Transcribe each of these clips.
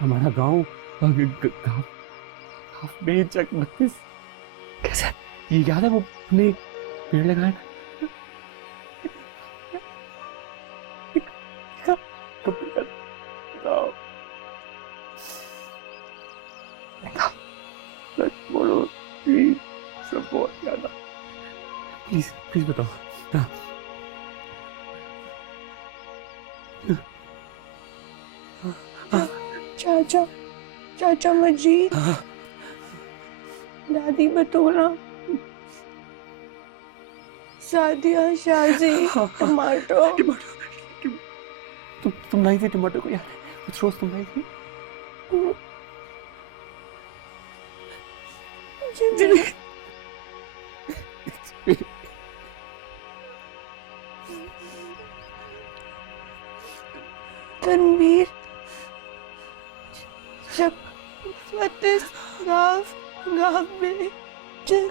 हमारा गांव गांव गांव में चक 32 कैसे ये याद है वो अपने पेड़ लगाए बोलो प्लीज सब बहुत याद आ प्लीज प्लीज बताओ हाँ। चाचा चाचा मजीद हाँ। दादी बतौला सादिया शाजी टमाटो टमाटो तुम लाई थी टमाटो को यार कुछ रोज तुम लाई थी जी तनवीर जब 32 गाँव गाँव में जग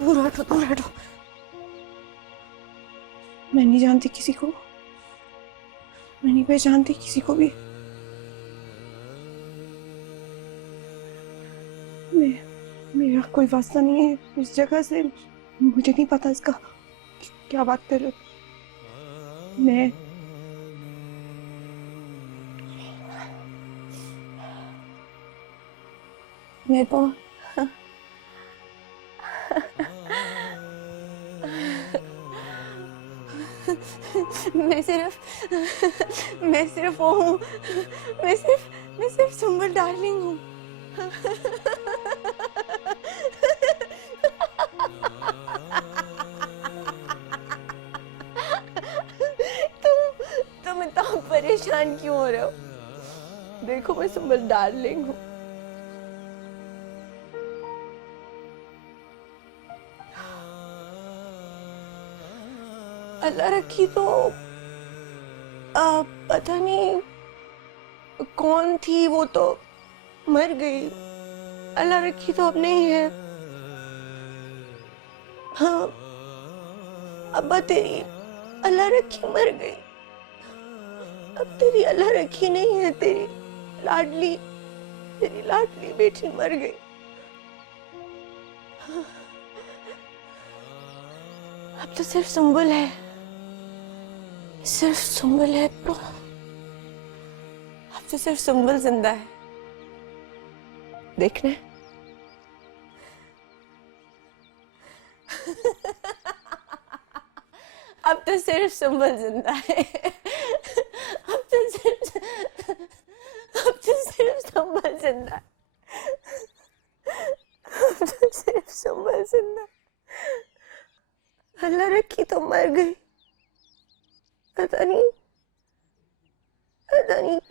दूर हटो मैं नहीं जानती किसी को मैं नहीं पहचानती किसी को भी मेरा कोई वास्ता नहीं है इस जगह से मुझे नहीं पता इसका क्या बात कर रहे हो। मैं तो मैं सिर्फ वो हूँ मैं सिर्फ सुंबल डार्लिंग हूँ तुम इतना परेशान क्यों हो रहे हो देखो मैं सुंबल डार्लिंग हूँ अल्लाह रखी तो पता नहीं कौन थी वो तो मर गई अल्लाह रखी तो अब नहीं है हाँ अब्बा तेरी अल्लाह रखी मर गई अब तेरी अल्लाह रखी नहीं है तेरी लाडली बेटी मर गई अब तो सिर्फ सुंबल है ब्रो अब तो सिर्फ सुंबल जिंदा है देखना अब तो सिर्फ सुंबल जिंदा है अब तो सिर्फ सुंबल जिंदा है अब तो सिर्फ सुंबल जिंदा है अल्लाह रखी तो मर गई पता नहीं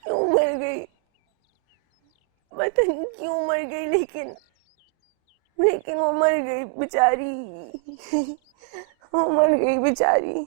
क्यों मर गई पता नहीं क्यों मर गई लेकिन वो मर गई बेचारी वो मर गई बेचारी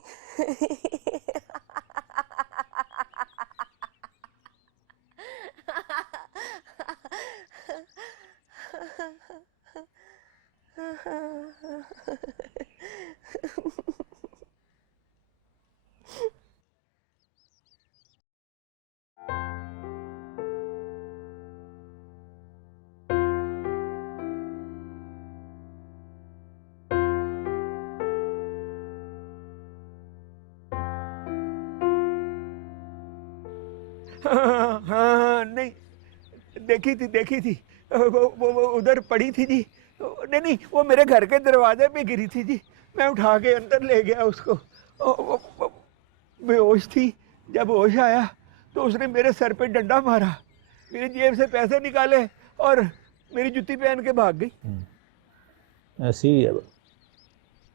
हाँ नहीं देखी थी वो उधर पड़ी थी जी नहीं वो मेरे घर के दरवाजे पे गिरी थी जी मैं उठा के अंदर ले गया उसको वो बेहोश थी जब होश आया तो उसने मेरे सर पे डंडा मारा मेरी जेब से पैसे निकाले और मेरी जूती पहन के भाग गई ऐसे ही है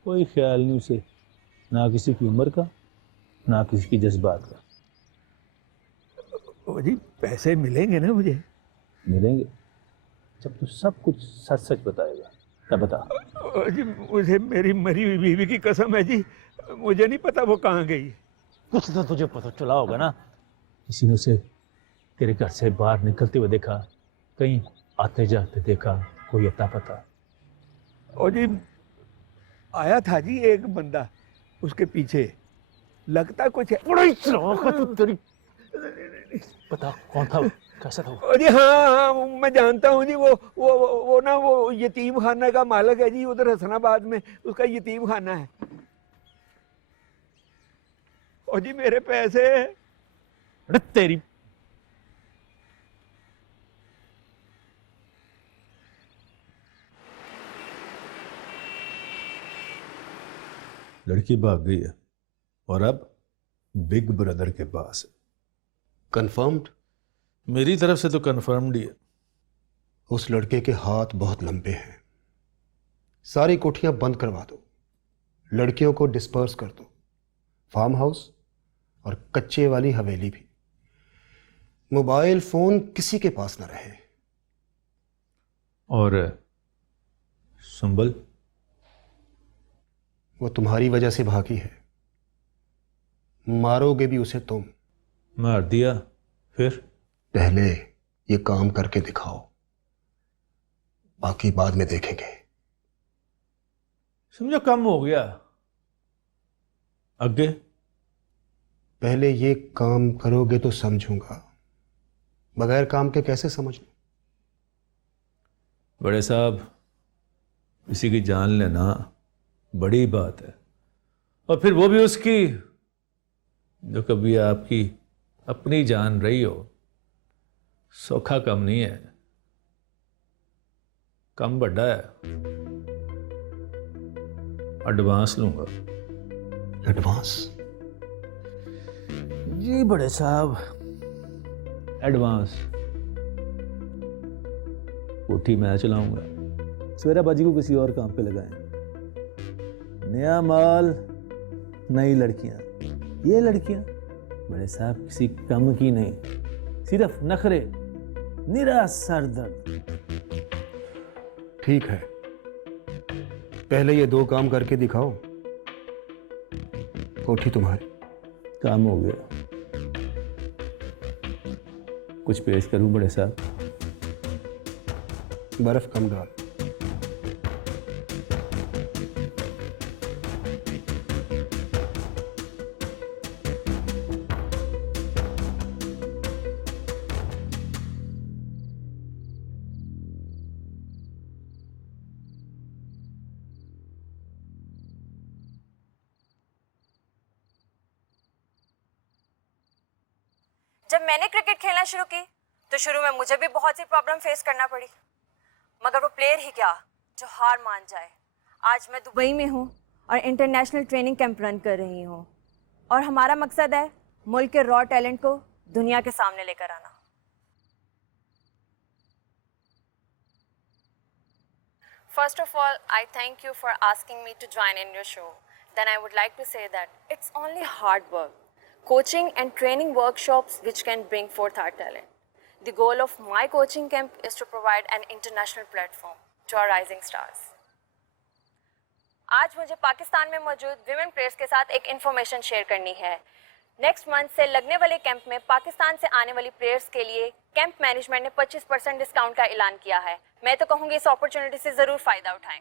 कोई ख्याल नहीं उसे ना किसी की उम्र का ना किसी की जज्बात का ओ जी पैसे मिलेंगे ना मुझे मिलेंगे जब तू सब कुछ सच सच बताएगा क्या बता ओ जी मुझे मेरी मरी हुई बीवी की कसम है जी मुझे नहीं पता वो कहाँ गई कुछ तो तुझे पता चला होगा ना किसी ने उसे तेरे घर से बाहर निकलते हुए देखा कहीं आते जाते देखा कोई अता पता ओ जी आया था जी एक बंदा उसके पीछे, लगता कुछ है। तेरी पता कौन था, कैसा था? ओ जी हाँ हाँ मैं जानता हूँ जी, वो ना वो यतीम खाना का मालिक है जी, उधर हसनाबाद में उसका यतीम खाना है। ओ जी मेरे पैसे। अरे तेरी, लड़की भाग गई है और अब बिग ब्रदर के पास है। कंफर्म्ड? मेरी तरफ से तो कंफर्म्ड ही है। उस लड़के के हाथ बहुत लंबे हैं। सारी कोठियां बंद करवा दो, लड़कियों को डिस्पर्स कर दो, फार्म हाउस और कच्चे वाली हवेली भी। मोबाइल फोन किसी के पास ना रहे। और संबल? वो तुम्हारी वजह से भागी है, मारोगे भी उसे तुम। मार दिया फिर? पहले ये काम करके दिखाओ, बाकी बाद में देखेंगे। समझो कम हो गया, आगे? पहले ये काम करोगे तो समझूंगा, बगैर काम के कैसे समझ लूं? बड़े साहब, किसी की जान लेना बड़ी बात है, और फिर वो भी उसकी जो कभी आपकी अपनी जान रही हो। सौखा कम नहीं है, कम बड़ा है। एडवांस लूंगा। एडवांस? जी बड़े साहब, एडवांस। कोठी मैं चलाऊंगा, सवेरा बाजी को किसी और काम पे लगाएं। नया माल, नई लड़कियां। ये लड़कियां बड़े साहब किसी कम की नहीं, सिर्फ नखरे, निरा सरदर्द। ठीक है, पहले ये दो काम करके दिखाओ, कोठी तुम्हारी। काम हो गया। कुछ पेश करूं बड़े साहब? बर्फ कम डाल। जब मैंने क्रिकेट खेलना शुरू की तो शुरू में मुझे भी बहुत सी प्रॉब्लम फेस करना पड़ी, मगर वो प्लेयर ही क्या जो हार मान जाए। आज मैं दुबई में हूँ और इंटरनेशनल ट्रेनिंग कैंप रन कर रही हूँ, और हमारा मकसद है मुल्क के रॉ टैलेंट को दुनिया के सामने लेकर आना। First of all, I thank you for asking me to join in your show. Then I would like to say that it's only hard work, coaching and training workshops which can bring forth our talent. The goal of my coaching camp is to provide an international platform to our rising stars. आज मुझे पाकिस्तान में मौजूद women players के साथ एक information share करनी है। Next month से लगने वाले कैंप में पाकिस्तान से आने वाली प्लेयर्स के लिए कैंप मैनेजमेंट ने 25% डिस्काउंट का ऐलान किया है। मैं तो कहूँगी इस अपॉर्चुनिटी से ज़रूर फ़ायदा उठाएं।